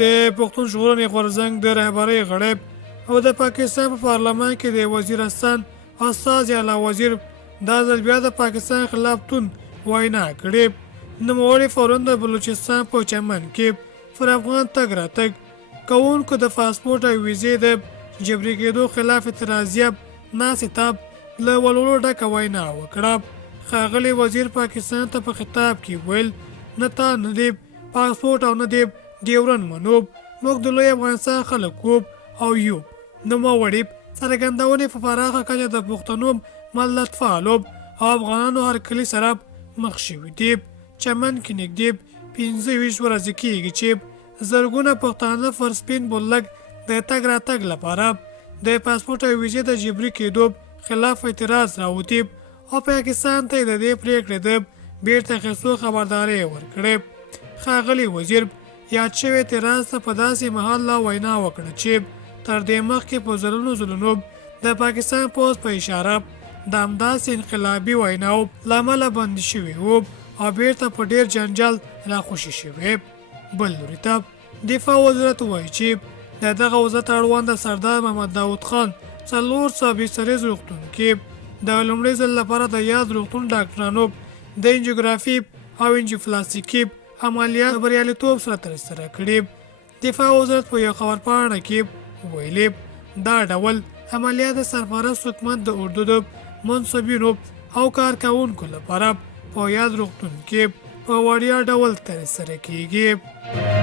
د پښتون ژغورنې غورځنګ د رهبرۍ غړی او د پاکستان په پارلمان کې د وزیرستان استازي اعلی وزیر دا ځل بیا د پاکستان خلاف توند وینا کړې. نوموړي فورن د بلوچستان په چمن کې پر افغان تګ راتګ کوونکو د پاسپورټ او ویزې د جبري کېدو خلاف اعتراضیه ناستاب له ولولو ډکه وینا وکړه. ښاغلي وزیر پاکستان ته په خطاب کې ویل نه تا نه دی پاسپورټ او نه دی ډیورن منوب، موږ د لوی افغانستان خلک کوب او یو. نوموړي څرګندونې په پراخه کچه د پښتنو ملت فعالوب او افغانانو هرکلي سره مخ شوي دي. چمن کې نږدې 25 ورځې کېږي چې زرګونه پښتانه پر سپین بولدک د تګ راتګ لپاره د پاسپورټ او ویزې د جبري کېدو خلاف اعتراض راوتی او پاکستان ته د دې پریکړې د بیرته اخیستو خبرداری ورکړې. ښاغلي وزیر یاد شوی اعتراض ته په داسې مهال لا وینا وکړه چې تر دې مخکې په ځلونو د پاکستان پوځ په اشاره د همداسې انقلابي ویناو له امله بندي شوي وو او بیرته په ډیر جنجال راخوشي شوي. بل لوري ته دفاع وزارت وایي چې د دغه وضعیت اړوند د سردار محمد داود خان 400 بستریز روغتون کې د لومړي ځل لپاره د یاد روغتون ډاکټرانو د انجیوګرافي او انجیوپلاستیکي عملیات بریالیتوب سره ترسره کړي. دفاع وزارت په یو خبرپاڼه کې ویلي دا ډول عملیات د سرپرست حکومت د اردو د منصبینو او کارکوونکو لپاره په یاد روغتون کې په وړیا ډول ترسره کیږي.